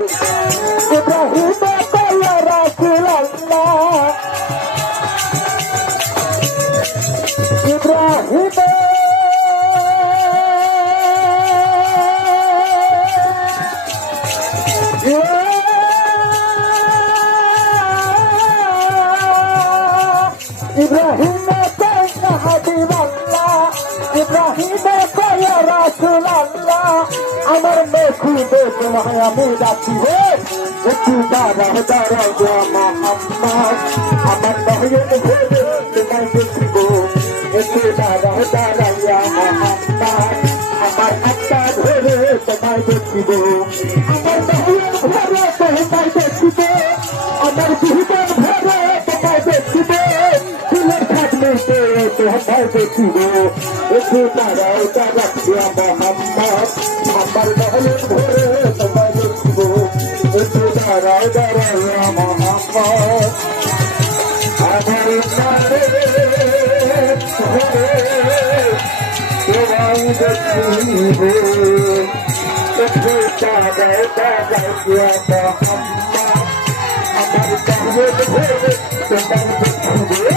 ইব্রাহিম কয়া রাসূলুল্লাহ ইব্রাহিম ইব্রাহিম কয়া হাবিবাল্লাহ ইব্রাহিম কয়া রাসূলুল্লাহ আমার মেখুদে তোমায় আমি ডাকিব একটু দাঁড়াও দাঁড়াও গো মুহাম্মদ আমার নয়ন ভরে তোমায় দেখিব একটু দাঁড়াও দাঁড়াও গো মুহাম্মদ আমার হাতটা ধরে তোমায় দেখিব আমার নয়ন ভরে তোমায় দেখিব আমার জীবন ভরে তোমায় দেখিব ফুলের থাকলে তোমায় দেখিব একটু দাঁড়াও দাঁড়াও গো মুহাম্মদ আমার নয়ন ভরে তোমায় দেখিব একটু দাঁড়াও দাঁড়াও গো মুহাম্মদ আমার প্রাণে ভরে তোমায় দেখিব একটু দাঁড়াও দাঁড়াও গো মুহাম্মদ আমার নয়ন ভরে তোমায় দেখিব